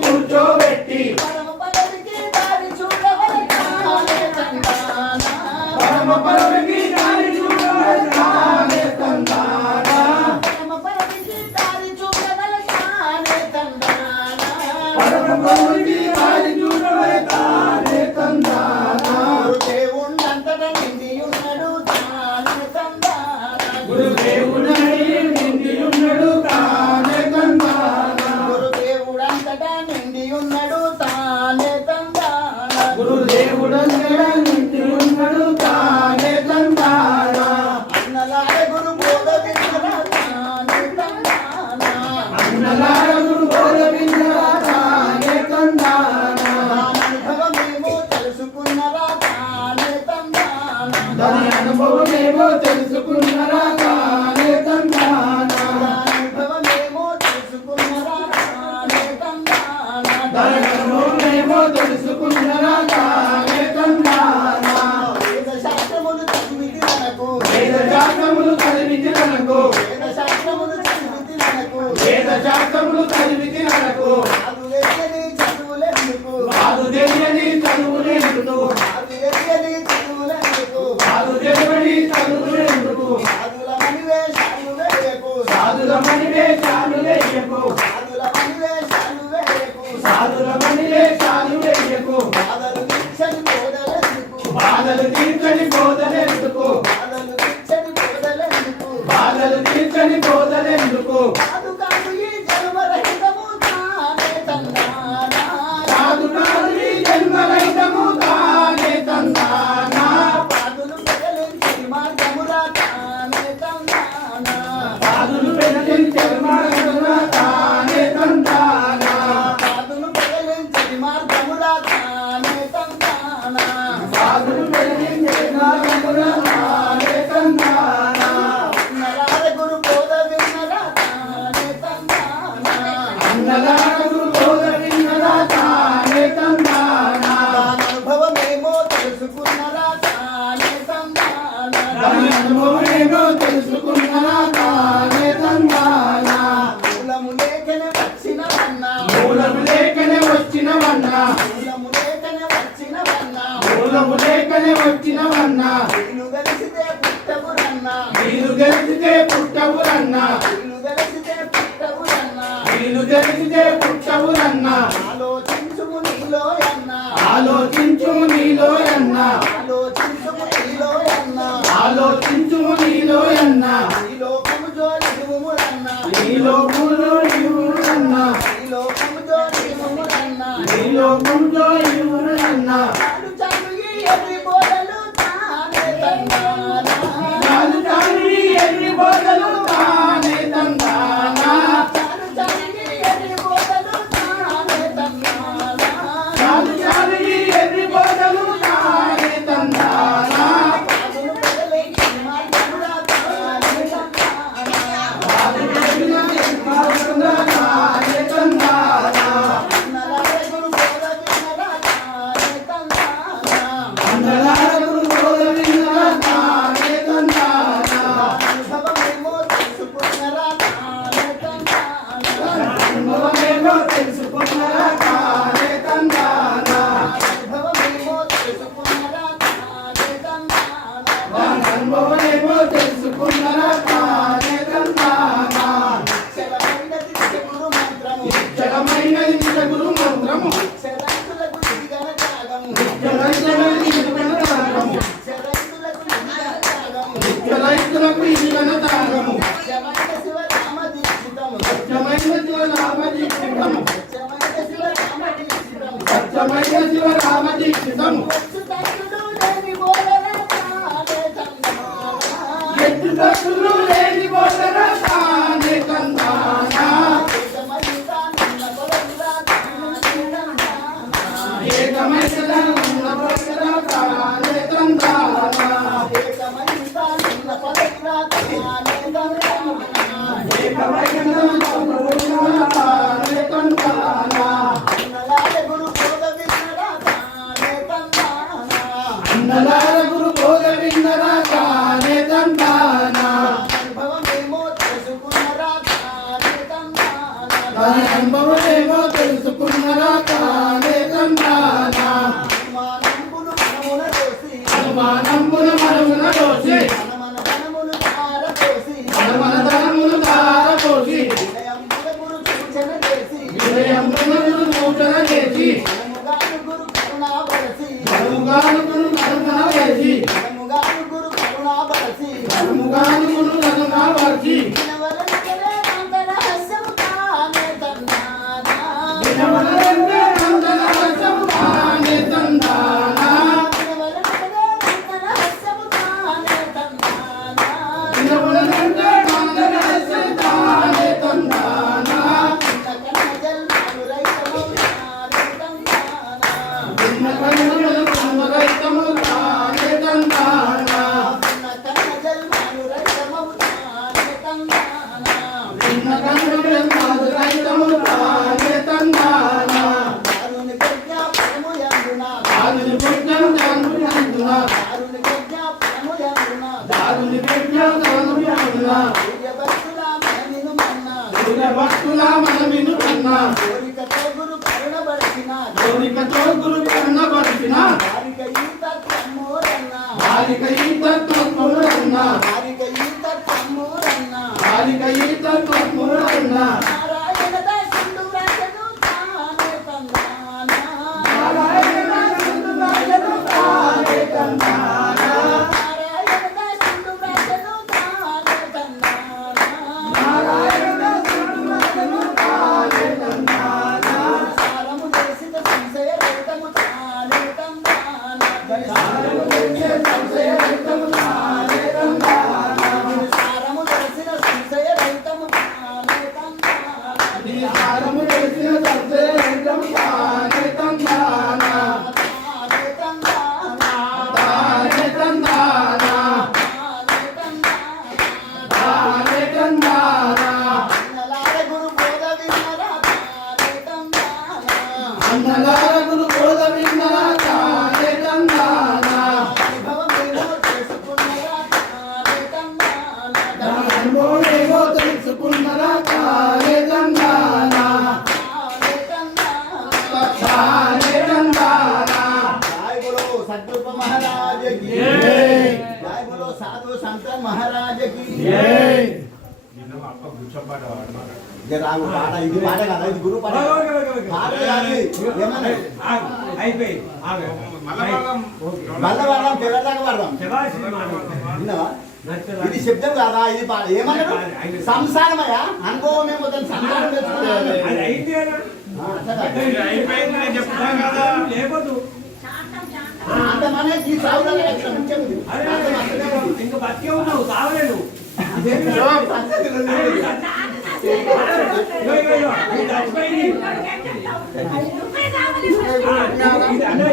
కూర్చోబెట్టి అనుభవమేమో తెలుసుకున్నరా తానే తందానా. చలమైనది నిజ గురు మంత్రము చలమైనది నిజ గురు మంత్రము చరైతులకు దిగన త్యాగము చలైతులకు ఇదిగన తాగము చరైతులకు దిగన త్యాగము చలైతులకు ఇదిగన తాగము సత్యమైన శివ రామ దీక్షితము సత్యమైన శివ రామ దీక్షితము సత్యమైన శివ రామ దీక్షితము సత్యమైన శివ రామ దీక్షితము వచ్చు తగ్గుడు లేని బోధన తానే తందానా. ఎత్తు తప్పులు లేని బోధన తానే తందానా. ఏకమహిత నిన్న కొలదురా తానే తందానా. ఏకమైనద ఉన్న బోధన తానే తందానా. ఏకమహిత నిన్న కొలదురా తానే తందానా. ఏకమైనద ఉన్న బోధన తానే తందానా. అన్నలాల గురు బోధ విన్నరా తానే తందానా. అన్నలార గురు బోధ విన్నరా తానే తందానా. అనుభవమేమో తెలుసుకున్నరా తానే తందానా. తన అనుభవమేమో తెలుసుకున్నరా తానే తందానా. అనుమానంబులు మనమున దోసి అనుమానంబున మనమున దోసి మన ధనములు తారపోసి మన ధనమును తారపోసి వినయంబుల గురు సూచన చేసి వినయమును సూచన చేసి మనముగాను గురు కరుణాబలసి మనముగాను గురు కరుణ వేసి మనముగాను గురు కరుణాబలసి మనముగాను గురు కరుణ వర్చి వినవలనికలే అంతరహస్యము తానే తందానా. వినవలనంటే నందనరసము తానే తందానా. వినవలనికలే అంతరహస్యము తానే తందానా. వినవలనంటే నందనరసము తానే తందానా. కన్న జన్మలు రైతము తానే తందానా. విన్న కన్నుల కన్నులైతము తానే తందానా. కన్న జన్మలు రైతము తానే తందానా. విన్న కన్నుల కన్నులైతము తానే తందానా. దారుని ప్రజ్ఞాపనము యందున దారుని పుణ్యం దానునందున దారుని ప్రజ్ఞాపనము యందున దారుని పుణ్యం దానునందున సూర్యభక్తుల మనమిను మన్నా సూర్యభక్తుల మనమిను కన్నా కోరికతో గురు కరుణబడిన కోరికతో గురు కన్నబడిన వారిక ఈ తత్వమూరన్న వారిక ఈ తత్వములన్న వారిక ఈ తత్వమూరన్న వారిక ఈ తత్వములన్న నారాయణ దాసుడు వ్రతను తానే తందానా. నారాయణ సుందరయను తానే తందానా. నారాయణ దాసుడు వ్రతను తానే తందానా. నారాయణ సుందరయను తానే తందానా. సారము చేసిన సంశయ రహితము తానే తందానా. సారము చేసే సంశయరహితము తానే తందానా. సారము చేసిన సంశయ రహితము తానే తందానా. నీ సారము చేసిన సంశయరహితము తానే తందానా. తానే తందానా. తానే తందానా. తానే తందానా. తానే తందానా. అన్నలాల గురు బోధ విన్నరా తానే తందానా. అన్నలార గురు బోధ విన్నరా తానే తందానా. అనుభవమేమో చేసుకున్నరా తానే తందానా. అనుభవమేమో తెలుసుకున్నరా తానే తందానా. తానే తందానా. తానే తందానా. जय बोलो सतगुरु महाराज की जय। जय बोलो साधु संत महाराज की జై. ये राग पाठ ఇది పాట కదా ఇది గురు పాట పాట కాదు ఏమన్నా మళ్ళా వాడదాం తెల్లదాకా వాడదాం విన్నావా ఇది శబ్దం కాదా ఇది పాట ఏమన్నాడు సంసారమయ్యా అనుభవం ఏమో దాని సంసారం తెచ్చుకోలేదు అంత మన ఈ సాగుదల లక్షణం ముఖ్యం ఇది. అంత మంచిదే ఉంది. ఇంకా బతికే ఉన్నావు సావలేదు అదే.